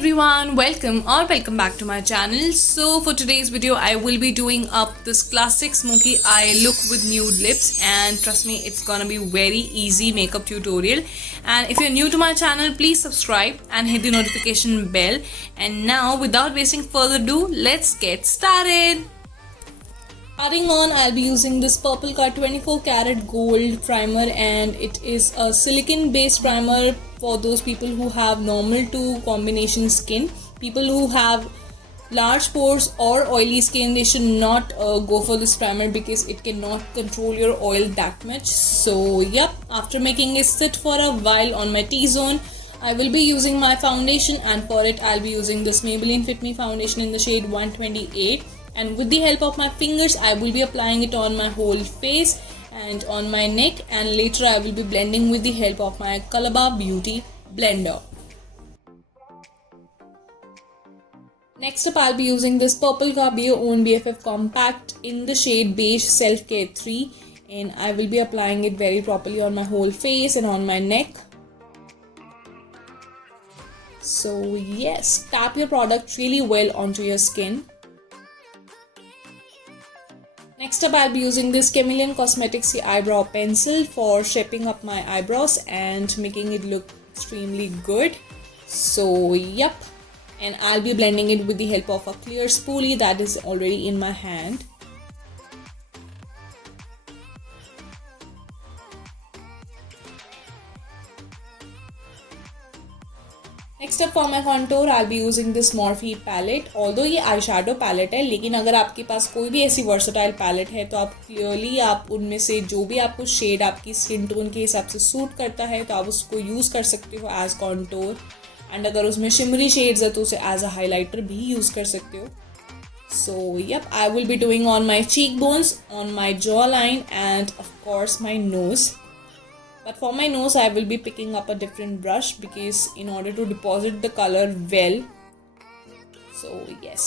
everyone, welcome back to my channel. So for today's video I will be doing up this classic smoky eye look with nude lips, and trust me, it's gonna be very easy makeup tutorial. And if you're new to my channel, please subscribe and hit the notification bell. And now without wasting further ado, let's get started. Starting on, I'll be using this Purple Card 24 karat gold primer, and it is a silicone based primer for those people who have normal to combination skin. People who have large pores or oily skin, they should not go for this primer because it cannot control your oil that much. So yep, after making it sit for a while on my T-zone, I will be using my foundation, and for it I'll be using this Maybelline Fit Me foundation in the shade 128. And with the help of my fingers, I will be applying it on my whole face and on my neck, and later I will be blending with the help of my Colorbar Beauty blender. Next up, I'll be using this Purple Card Bio Own BFF Compact in the shade Beige Self Care 3, and I will be applying it very properly on my whole face and on my neck. So yes, tap your product really well onto your skin. Next up, I'll be using this Chameleon Cosmetics eyebrow pencil for shaping up my eyebrows and making it look extremely good. So yep, and I'll be blending it with the help of a clear spoolie that is already in my hand. Next up for my contour, I be using this Morphe palette. Although ये eye shadow palette है, लेकिन अगर आपके पास कोई भी ऐसी versatile palette है तो आप क्लियरली आप उनमें से जो भी आपको शेड आपकी स्किन टोन के हिसाब से सूट करता है तो आप उसको यूज़ कर सकते हो एज कॉन्टोर. एंड अगर उसमें शिमरी शेड्स है तो उसे एज अ हाईलाइटर भी यूज़ कर सकते हो. So yup, I will be doing on my cheekbones, on my jawline and of course my nose. But for my nose, I will be picking up a different brush because in order to deposit the color well. So yes.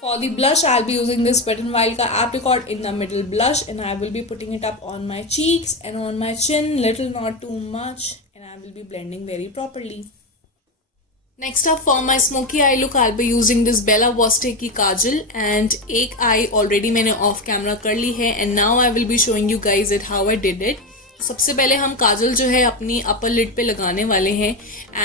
For the blush, I'll be using this Wet n Wild ka Apricot in the middle blush, and I will be putting it up on my cheeks and on my chin, little not too much, and I will be blending very properly. Next up, for my smoky eye look, I'll be using this Bella Voste की काजल, and एक eye already मैंने off camera कर ली है, and now I will be showing you guys it how I did it. सबसे पहले हम काजल जो है अपनी upper lid पे लगाने वाले हैं,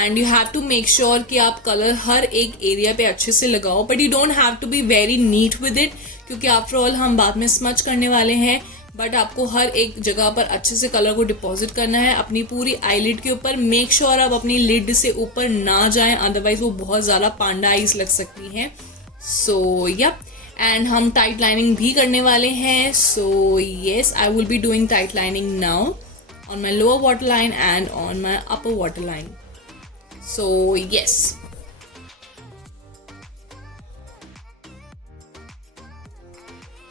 and you have to make sure कि आप कलर हर एक एरिया पे अच्छे से लगाओ, but you don't have to be very neat with it क्योंकि after all हम बाद में smudge करने वाले हैं. बट आपको हर एक जगह पर अच्छे से कलर को डिपॉजिट करना है अपनी पूरी आईलिड के ऊपर. मेक श्योर आप अपनी लिड से ऊपर ना जाएं, अदरवाइज वो बहुत ज़्यादा पांडा आईज लग सकती हैं. सो यप, एंड हम टाइट लाइनिंग भी करने वाले हैं. So yes, I will be doing tight lining now on my lower water line and on my upper water line. So yes,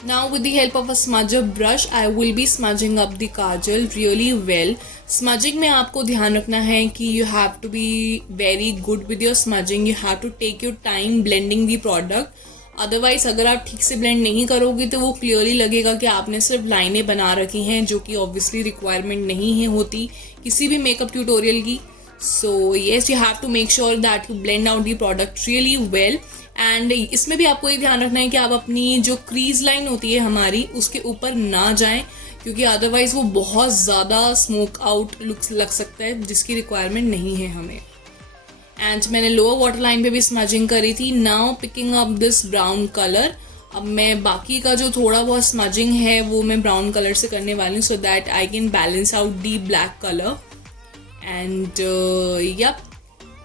now with the help of a smudger brush, I will be smudging up the kajal really well. Smudging में आपको ध्यान रखना है कि you have to be very good with your smudging. You have to take your time blending the product. Otherwise अगर आप ठीक से blend नहीं करोगे तो वो clearly लगेगा कि आपने सिर्फ लाइनें बना रखी हैं, जो कि obviously requirement नहीं है होती किसी भी makeup tutorial की. So yes, you have to make sure that you blend out the product really well. And इसमें भी आपको ये ध्यान रखना है कि आप अपनी जो क्रीज लाइन होती है हमारी उसके ऊपर ना जाएं, क्योंकि अदरवाइज वो बहुत ज़्यादा स्मोक आउट लुक्स लग सकता है, जिसकी रिक्वायरमेंट नहीं है हमें. एंड मैंने लोअर वाटर लाइन पे भी स्मजिंग करी थी. Now picking up this brown colour. अब मैं बाकी का जो थोड़ा बहुत स्मजिंग है वो मैं ब्राउन कलर से करने वाली हूँ, so that I can balance out the black colour. And yup,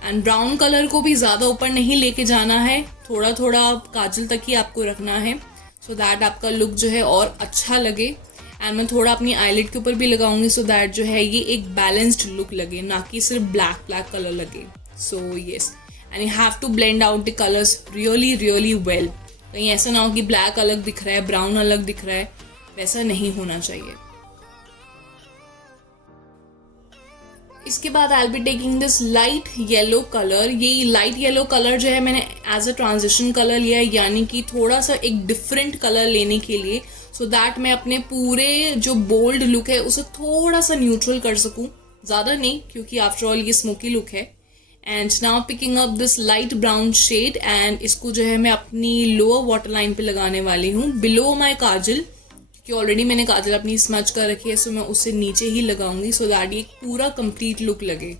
and brown colour को भी ज़्यादा ऊपर नहीं लेके जाना है, थोड़ा थोड़ा काजल तक ही आपको रखना है, सो दैट आपका लुक जो है और अच्छा लगे. एंड मैं थोड़ा अपनी आईलिड के ऊपर भी लगाऊंगी, सो दैट जो है ये एक बैलेंस्ड लुक लगे, ना कि सिर्फ ब्लैक कलर लगे. So yes, and you have to blend out the colours really well. कहीं ऐसा ना हो कि ब्लैक अलग दिख रहा है, ब्राउन अलग दिख रहा है, वैसा नहीं होना चाहिए. इसके बाद I be taking this light yellow colour. ये लाइट येलो कलर जो है मैंने एज अ ट्रांजिशन कलर लिया है, यानी कि थोड़ा सा एक डिफरेंट कलर लेने के लिए, सो दैट मैं अपने पूरे जो बोल्ड लुक है उसे थोड़ा सा न्यूट्रल कर सकूं. ज़्यादा नहीं क्योंकि आफ्टर ऑल ये स्मोकी लुक है। And now picking up this light brown shade and इसको जो है मैं अपनी लोअर वाटर लाइन पे लगाने वाली हूँ, बिलो माई काजल, क्योंकि ऑलरेडी मैंने काजल अपनी स्मच कर रखी है, सो मैं उससे नीचे ही लगाऊंगी सो दैट ये पूरा कंप्लीट लुक लगे।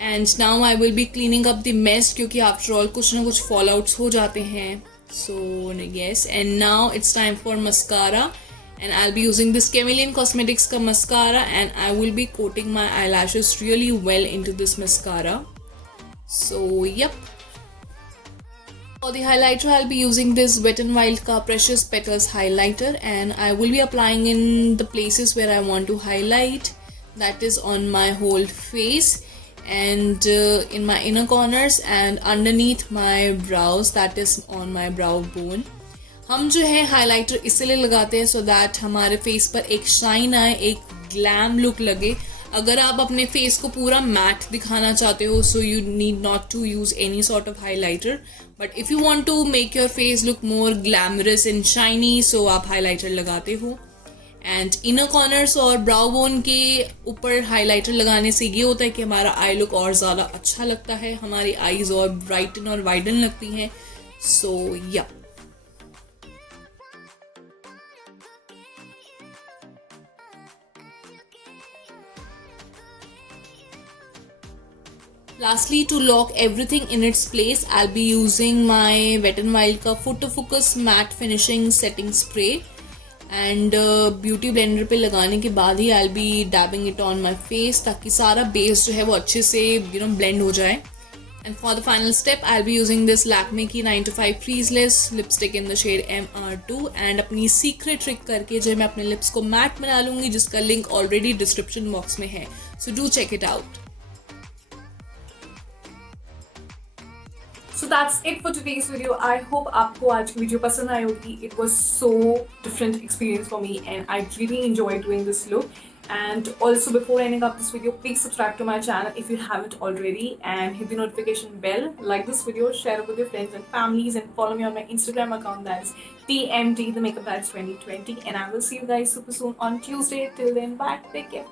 And now I will be cleaning up the mess, क्योंकि आफ्टर ऑल कुछ ना कुछ फॉल आउट्स हो जाते हैं। So yes, and now it's time for mascara and I'll be using this Chameleon Cosmetics ka mascara and I will be coating my eyelashes really well into this mascara. So yep. For the highlighter I'll be using this Wet n Wild ka Precious Petals highlighter and I will be applying in the places where I want to highlight, that is on my whole face and in my inner corners and underneath my brows, that is on my brow bone. हम जो है highlighter इसलिए लगाते हैं so that हमारे face पर एक shine आए, एक ग्लैम लुक लगे। अगर आप अपने फेस को पूरा मैट दिखाना चाहते हो so you need not to use any sort of highlighter, but if you want to make your face look more glamorous and shiny so आप हाइलाइटर लगाते हो। एंड इनर कॉर्नर्स और ब्राउ बोन के ऊपर highlighter लगाने से ये होता है कि हमारा आई लुक और ज़्यादा अच्छा लगता है, हमारी आईज और ब्राइटन और वाइडन लगती हैं। सो या Lastly, to lock everything in its place, I'll be using my Wet n Wild का Photo Focus Matte Finishing Setting Spray and beauty blender पे लगाने के बाद ही I'll be dabbing it on my face ताकि सारा बेस जो है वो अच्छे से blend हो जाए। And for the final step, I'll be using this Lakme की 9 to 5 Creaseless lipstick in the shade MR2 and अपनी secret trick करके जो है मैं अपने lips को matte बना लूँगी, जिसका link already description box में है, so do check it out. So that's it for today's video. I hope आपको आज की वीडियो पसंद आई होगी. It was so different experience for me and I really enjoyed doing this look. And also before ending up this video, please subscribe to my channel if you haven't already and hit the notification bell. Like this video, share it with your friends and families and follow me on my Instagram account, that is TMT The Makeup Diaries 2020. And I will see you guys super soon on Tuesday. Till then, bye. Take care.